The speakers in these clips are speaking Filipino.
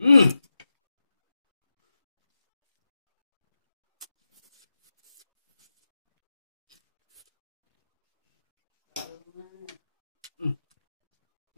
Mm.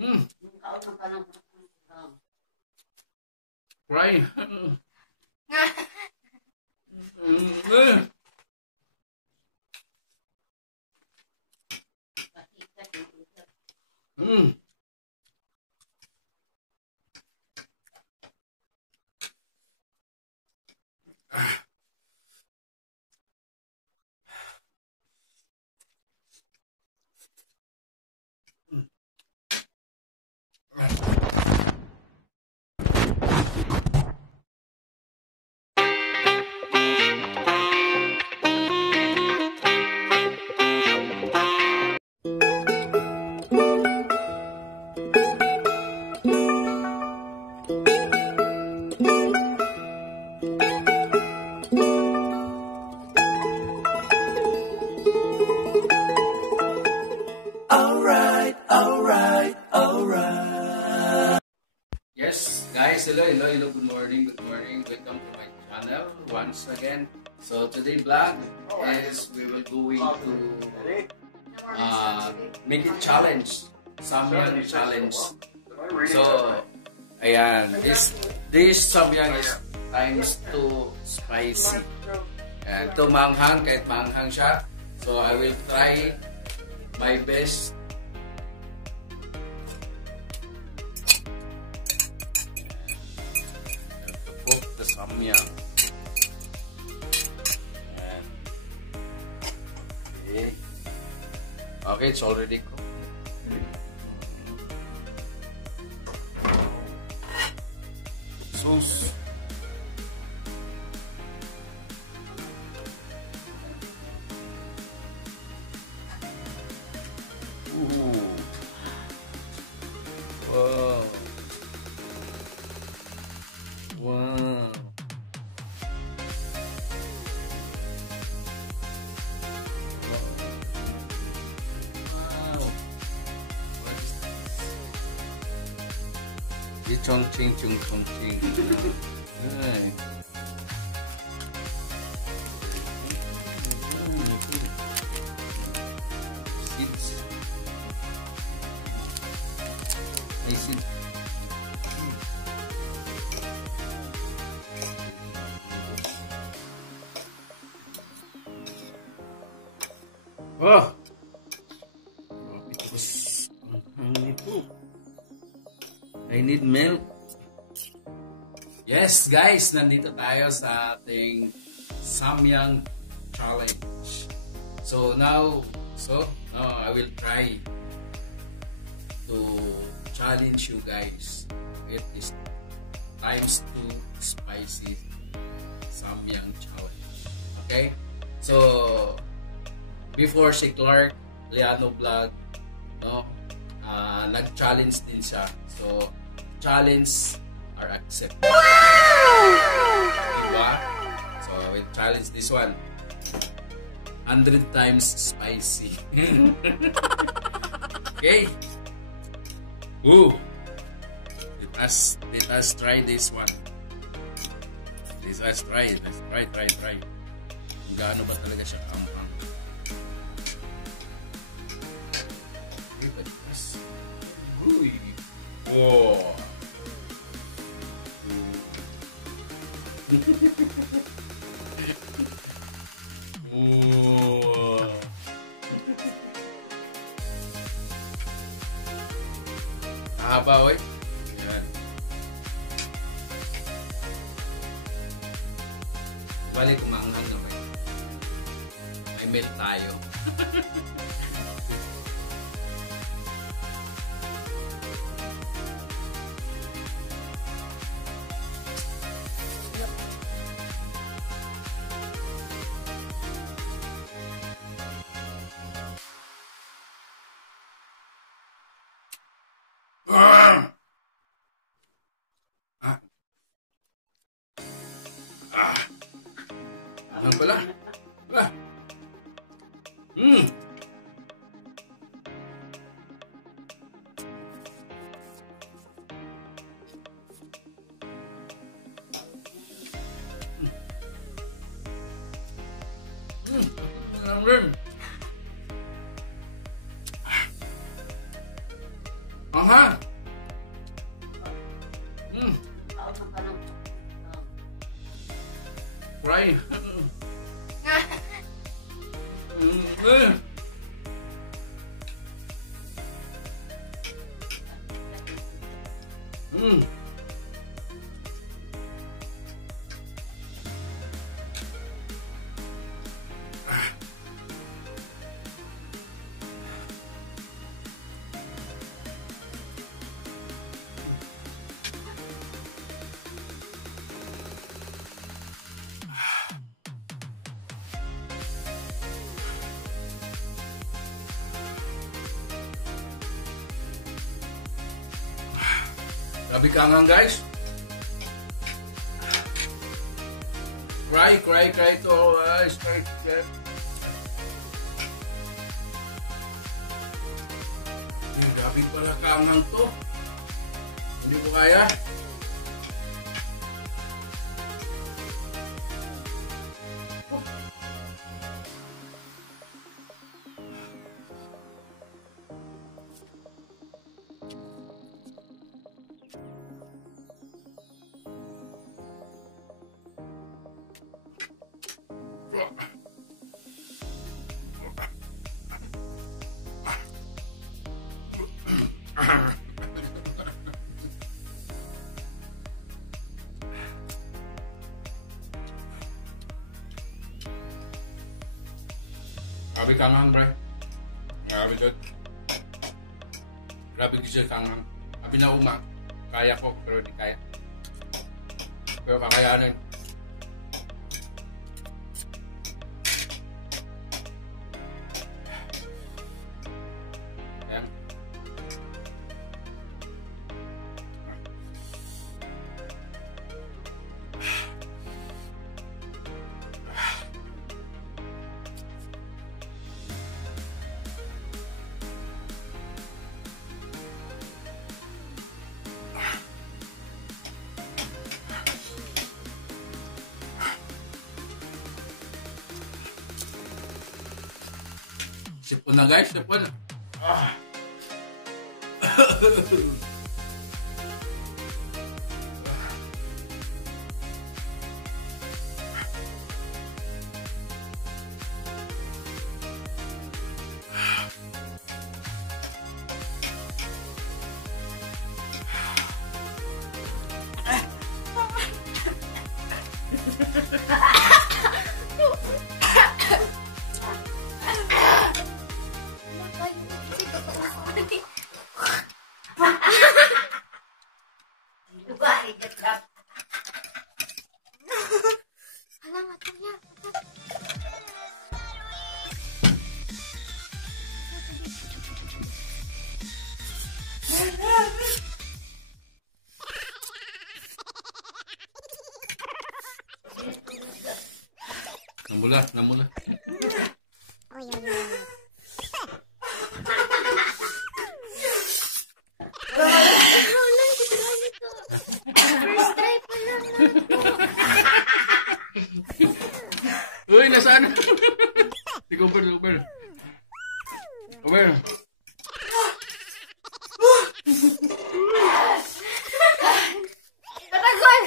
Mm. Right. Mm. Mm. Alright, alright, alright. Yes, guys, hello, good morning, welcome to my channel once again. So today vlog is we will going to make it challenge, Samyang challenge. So, ayan, this Samyang is times 2 spicy. And to manghang, kahit manghang siya. So I will try my best. Cook the samyang. Okay, it's already cooked. Sauce. Ooh. Wow. Wow. Di Chongqing, Chongqing. Ay. Seeds. May seeds. Oh! Ito was ang nito. I need milk. Yes, guys, nandito tayo sa ating Samyang challenge. So now I will try to challenge you guys. It is times 2 spicy Samyang challenge. Okay? So before si Clark Liano vlog, no, nag-challenge din siya. So challenge are accepted. Diba? So I will challenge this one. 100 times spicy. Okay. Ooh. Let us try this one. Let's try it. Let's try. Kung gaano ba talaga siya kampang. Uy. Wow. Oh. Haba, oy. Yan. Balik kumanghang na ba? May milk tayo. Ano pala? rin. Aha. Right. Grabe ka nga guys. Cry to our eyes. Cry. Grabe pala kangang to. Hindi ko kaya. Grabe kangang, bre. Grabe good. Grabe gisel kangang. Sabi na uma, kaya ko, pero di kaya. Pero kakayanin. Ayan. Sipon na guys, sipon. Namula. Oy, oy, oy. First try pa lang. Uy, nasaan? Si Cooper. Cooper. Patagol!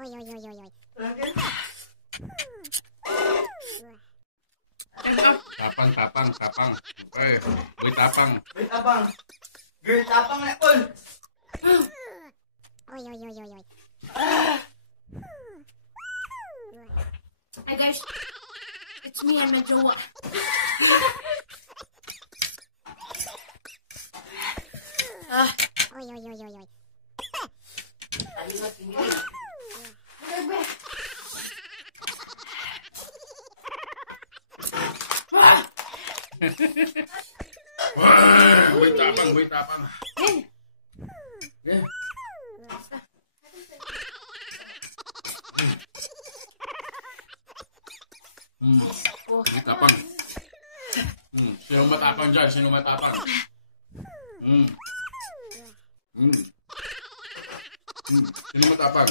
Oy, oy, oy, oy, oy. Tapang. Okay. Uy, tapang. Girl, tapang na all. Oy, oy, oy, oy, oy. Hi guys, it's me and my jowa. Oy, oy, oy, oy, oy. Uy, tapang. Yeah. Uy, tapang. Sino matapang dyan? Sino matapang? Sino matapang?